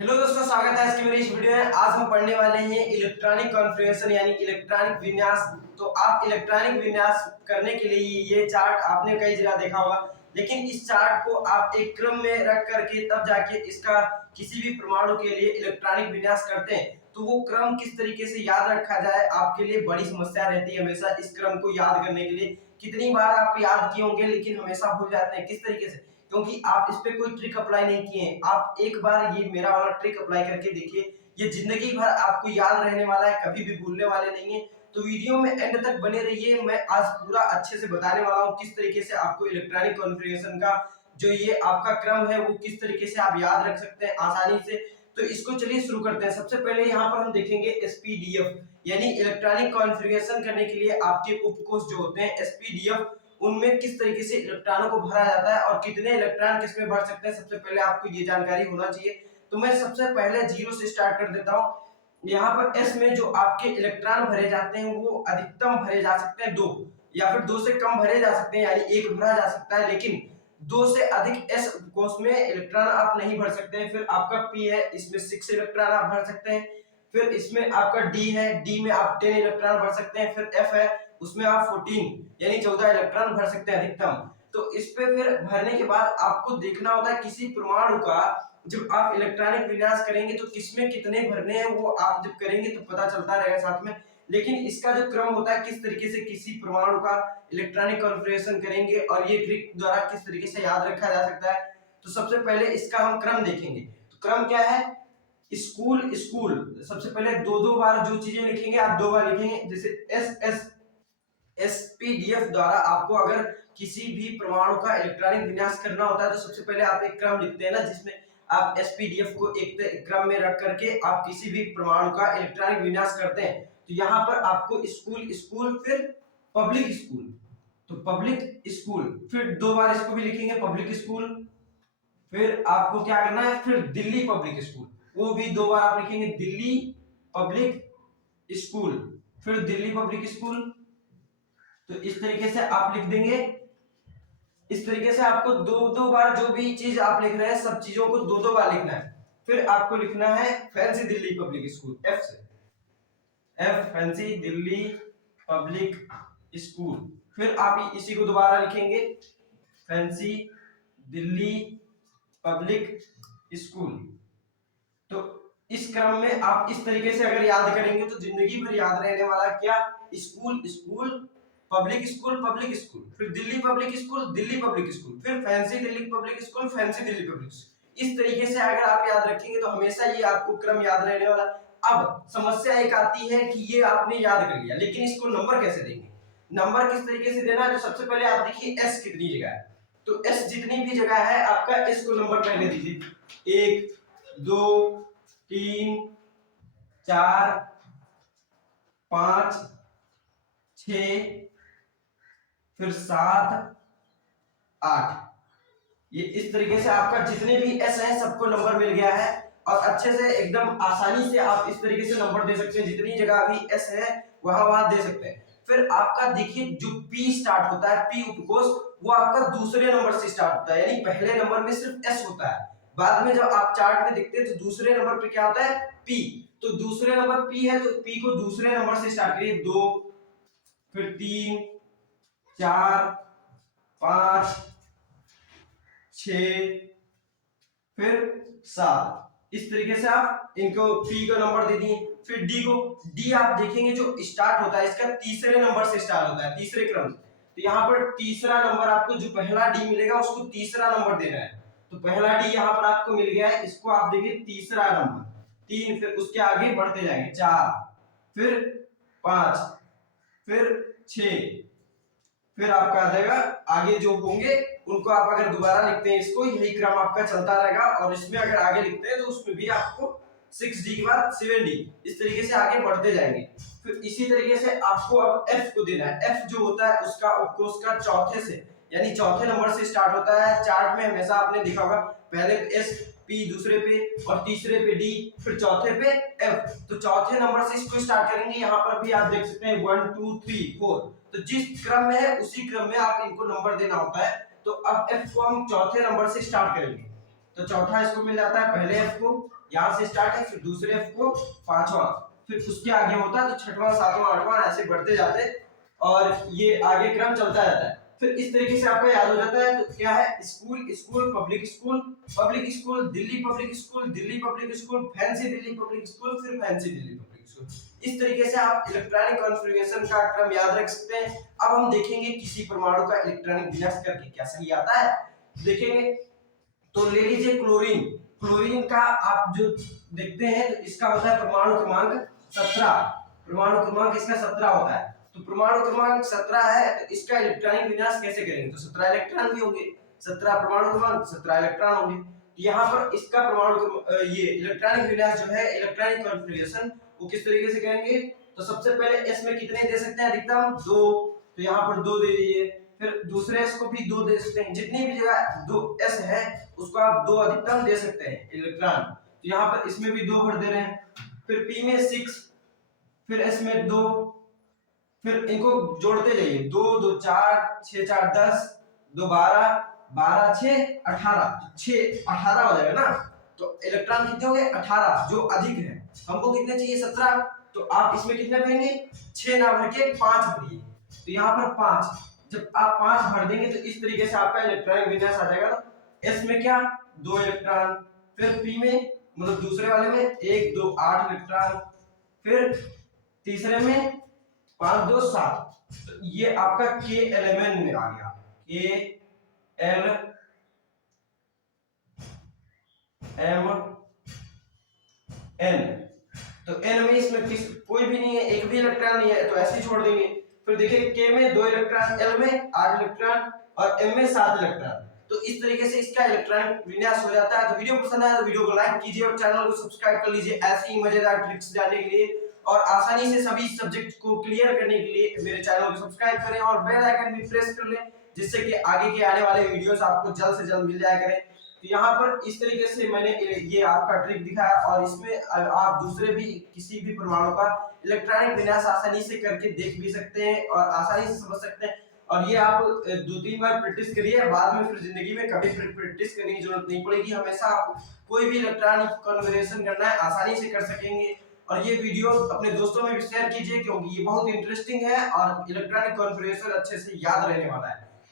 Hello दोस्तों, स्वागत है आज की मेरी इस वीडियो में। आज हम पढ़ने वाले हैं इलेक्ट्रॉनिक कॉन्फ़िगरेशन यानी इलेक्ट्रॉनिक विन्यास। तो आप इलेक्ट्रॉनिक विन्यास करने के लिए ये चार्ट आपने कई जगह देखा होगा, लेकिन इस चार्ट को आप एक क्रम में रख करके तब जाके इसका किसी भी परमाणु के लिए इलेक्ट्रॉनिक विन्यास करते हैं। तो वो क्रम किस तरीके से याद रखा जाए, आपके लिए बड़ी समस्या रहती है हमेशा इस क्रम को याद करने के लिए। कितनी बार आप याद किए होंगे लेकिन हमेशा भूल जाते हैं। किस तरीके से? क्योंकि आप इस पे कोई ट्रिक अप्लाई नहीं किए हैं। आप एक बार ये मेरा वाला ट्रिक अप्लाई करके देखिए, ये जिंदगी भर आपको याद रहने वाला है, कभी भी भूलने वाले नहीं है। तो वीडियो में एंड तक बने रहिए। मैं आज पूरा अच्छे से बताने वाला हूँ किस तरीके से आपको इलेक्ट्रॉनिक कॉन्फ़िगरेशन का जो ये आपका क्रम है वो किस तरीके से आप याद रख सकते हैं आसानी से। तो इसको चलिए शुरू करते हैं। सबसे पहले यहाँ पर हम देखेंगे एसपीडीएफ यानी इलेक्ट्रॉनिक कॉन्फ़िगरेशन करने के लिए आपके उपकोष जो होते हैं एसपीडीएफ, उनमें किस तरीके से इलेक्ट्रॉनों को भरा जाता है और कितने इलेक्ट्रॉन किसमें भर सकते हैं, सबसे पहले आपको ये जानकारी होना चाहिए। तो मैं सबसे पहले जीरो से स्टार्ट कर देता हूं। यहाँ पर एस में जो आपके इलेक्ट्रॉन भरे जाते हैं वो अधिकतम भरे जा सकते हैं 2, या फिर 2 से कम भरे जा सकते हैं यानी 1 भरा जा सकता है, लेकिन 2 से अधिक एस कोष में इलेक्ट्रॉन आप नहीं भर सकते हैं। फिर आपका पी है, इसमें 6 इलेक्ट्रॉन आप भर सकते हैं। फिर इसमें आपका डी है, डी में आप 10 इलेक्ट्रॉन भर सकते हैं। फिर एफ है, उसमें आप 14 यानी 14 इलेक्ट्रॉन भर सकते हैं अधिकतम। तो इस पे फिर भरने के बाद आपको देखना होता है किसी परमाणु का जब आप इलेक्ट्रॉनिक विन्यास करेंगे तो किसमें कितने भरने हैं वो आप जब करेंगे तो पता चलता रहेगा साथ में। लेकिन इसका जो क्रम होता है किस तरीके से किसी परमाणु का इलेक्ट्रॉनिक कॉन्फ़िगरेशन करेंगे और ये ट्रिक द्वारा किस तरीके से याद रखा जा सकता है, तो सबसे पहले इसका हम क्रम देखेंगे। तो क्रम क्या है? स्कूल स्कूल, सबसे पहले दो बार जो चीजें लिखेंगे आप 2 बार लिखेंगे। जैसे एस एस एसपीडीएफ द्वारा आपको अगर किसी भी परमाणु का इलेक्ट्रॉनिक विन्यास करना होता है तो सबसे पहले आप एक क्रम लिखते हैं ना, जिसमें आप एसपीडीएफ को एक क्रम में रख करके आप किसी भी परमाणु का इलेक्ट्रॉनिक विन्यास करते हैं। तो यहाँ पर आपको स्कूल स्कूल फिर पब्लिक स्कूल, तो पब्लिक स्कूल फिर 2 बार इसको भी लिखेंगे पब्लिक स्कूल। फिर आपको क्या करना है, फिर दिल्ली पब्लिक स्कूल, वो भी 2 बार आप लिखेंगे दिल्ली पब्लिक स्कूल, फिर दिल्ली पब्लिक स्कूल। तो इस तरीके से आप लिख देंगे। इस तरीके से आपको 2 बार जो भी चीज आप लिख रहे हैं सब चीजों को 2 बार लिखना है। फिर आपको लिखना है fancy Delhi public school, F से, F fancy Delhi public school. फिर आप इसी को दोबारा लिखेंगे फैंसी दिल्ली पब्लिक स्कूल। तो इस क्रम में आप इस तरीके से अगर याद करेंगे तो जिंदगी भर याद रहने वाला क्या, स्कूल स्कूल पब्लिक स्कूल, फिर Delhi public school Delhi public school, फिर fancy Delhi public school fancy Delhi public school. इस तरीके से अगर आप याद रखेंगे तो हमेशा ये आपको क्रम याद रहने वाला। अब समस्या एक आती है कि ये आपने याद कर लिया, लेकिन इसको नंबर कैसे देंगे? नंबर किस तरीके से देना है? तो सबसे पहले आप देखिए एस कितनी जगह है। तो एस जितनी भी जगह है आपका एस को नंबर पहले दीजिए, 1 2 3 4 5 6 फिर 7 8। ये इस तरीके से आपका जितने भी एस है सबको नंबर मिल गया है और अच्छे से एकदम आसानी से आप इस तरीके से नंबर दे सकते हैं। जितनी जगह भी एस है वहां दे सकते हैं। फिर आपका देखिए जो पी स्टार्ट होता है, पी उपकोष, वो आपका दूसरे नंबर से स्टार्ट होता है, यानी पहले नंबर में सिर्फ एस होता है। बाद में जब आप चार्ट में देखते हैं तो दूसरे नंबर पे क्या होता है, पी। तो दूसरे नंबर पी है तो पी को दूसरे नंबर से स्टार्ट करिए, 2 फिर 3 4 5 6 फिर 7। इस तरीके से आप इनको पी का नंबर दे दिए। फिर डी को, डी आप देखेंगे जो स्टार्ट होता है इसका तीसरे नंबर से स्टार्ट होता है, तीसरे क्रम से। तो यहाँ पर तीसरा नंबर आपको जो पहला डी मिलेगा उसको तीसरा नंबर देना है। तो पहला डी यहाँ पर आपको मिल गया है, इसको आप देखिए तीसरा नंबर, 3, फिर उसके आगे बढ़ते जाएंगे 4 फिर 5 फिर 6, फिर आपका आ जाएगा आगे जो होंगे उनको आप अगर दोबारा लिखते हैं इसको, यही क्रम आपका चलता रहेगा। और इसमें अगर आगे लिखते हैं तो उसमें भी आपको 6D के बाद 7D, इस तरीके से आगे बढ़ते जाएंगे। फिर इसी तरीके से आपको अब F को देना है। F जो होता है उसका उपकोष का चौथे से यानी चौथे नंबर से स्टार्ट होता है। चार्ट में हमेशा आपने देखा होगा पहले S, P दूसरे पे और तीसरे पे D, फिर चौथे पे F। तो चौथे नंबर से इसको स्टार्ट करेंगे। यहाँ पर भी आप देख सकते हैं 1 2 3 4। तो जिस क्रम में है उसी क्रम में आप इनको नंबर देना होता है। तो अब F को हम चौथे नंबर से स्टार्ट करेंगे। तो चौथा इसको मिल जाता है पहले F को, यहाँ से स्टार्ट है, फिर दूसरे F को पांचवा, फिर उसके आगे होता है तो छठवां, सातवां, आठवां ऐसे बढ़ते जाते और ये आगे क्रम चलता जाता है। फिर इस तरीके से आपका याद हो जाता है। तो क्या है, school, school, public school, public school, Delhi public school, Delhi public school, fancy Delhi public school, फिर फैंसी दिल्ली पब्लिक स्कूल। इस तरीके से आप इलेक्ट्रॉनिक कॉन्फ़िगरेशन का क्रम याद रख सकते हैं। अब हम देखेंगे किसी परमाणु का इलेक्ट्रॉनिक विन्यास करके क्या सही आता है, देखेंगे। तो ले लीजिए क्लोरीन। क्लोरीन का आप जो देखते हैं तो इसका होता है परमाणु क्रमांक 17। परमाणु क्रमांक इसका 17 होता है। तो परमाणु क्रमांक 17 है तो इसका इलेक्ट्रॉनिक विन्यास कैसे करेंगे, तो 17 इलेक्ट्रॉन भी होंगे, 17 परमाणु क्रमांक 17 इलेक्ट्रॉन होंगे। यहाँ पर इसका परमाणु ये इलेक्ट्रॉनिक विन्यास जो है, इलेक्ट्रॉनिक कॉन्फ़िगरेशन, वो किस तरीके से करेंगे। तो सबसे पहले एस में कितने दे सकते हैं, अधिकतम 2, तो यहाँ पर 2 दे दीजिए। फिर दूसरे एस को भी 2 दे सकते हैं, जितनी भी जगह 2 एस है उसको आप 2 अधिकतम दे सकते हैं इलेक्ट्रॉन। तो यहाँ पर इसमें भी 2 भर दे रहे हैं। फिर पी में 6, फिर एस में 2, फिर इनको जोड़ते जाइए, 2 2 4, 6 4 10, 2 12, 12 6 18, 6 18 हो जाएगा ना। तो इलेक्ट्रॉन कितने हो गए, 18, जो अधिक है। हमको कितने चाहिए, 17, तो आप इसमें कितने भरेंगे, 6 ना भर के 5 भरिए। तो यहाँ पर 5, जब आप 5 भर देंगे तो इस तरीके से आपका इलेक्ट्रॉनिक विन्यास आ जाएगा। एस में क्या, 2 इलेक्ट्रॉन, फिर पी में मतलब दूसरे वाले में 1 2 8 इलेक्ट्रॉन, फिर तीसरे में 5 2 7। तो ये आपका के एलिमेंट में आ गया, के एल एम एन। तो एन में इसमें कोई भी नहीं है, एक भी इलेक्ट्रॉन नहीं है, तो ऐसे ही छोड़ देंगे। फिर देखिए के में 2 इलेक्ट्रॉन, एल में 8 इलेक्ट्रॉन और एम में 7 इलेक्ट्रॉन। तो इस तरीके से इसका इलेक्ट्रॉनिक विन्यास हो जाता है। तो वीडियो पसंद आया तो वीडियो को लाइक कीजिए और चैनल को सब्सक्राइब कर लीजिए ऐसी ही मजेदार ट्रिक्स जानने के लिए। और आसानी से सभी सब्जेक्ट को क्लियर करने के लिए मेरे चैनल को सब्सक्राइब करें और बेल आइकन भी प्रेस कर लें, जिससे कि आगे के आने वाले वीडियोस आपको जल्द से जल्द मिल जाया करें। तो यहाँ पर इस तरीके से मैंने ये आपका ट्रिक दिखाया और इसमें आप दूसरे भी किसी भी परमाणु का इलेक्ट्रॉनिक विन्यास आसानी से करके देख भी सकते हैं और आसानी से समझ सकते हैं। और ये आप 2-3 बार प्रैक्टिस करिए, बाद में फिर जिंदगी में कभी प्रैक्टिस करने की जरूरत नहीं पड़ेगी। हमेशा आप कोई भी इलेक्ट्रॉनिक कॉन्फ़िगरेशन करना है आसानी से कर सकेंगे। और ये वीडियो अपने दोस्तों में भी शेयर कीजिए क्योंकि ये बहुत इंटरेस्टिंग है और इलेक्ट्रॉनिक कॉन्फ़िगरेशन अच्छे से याद रहने वाला है।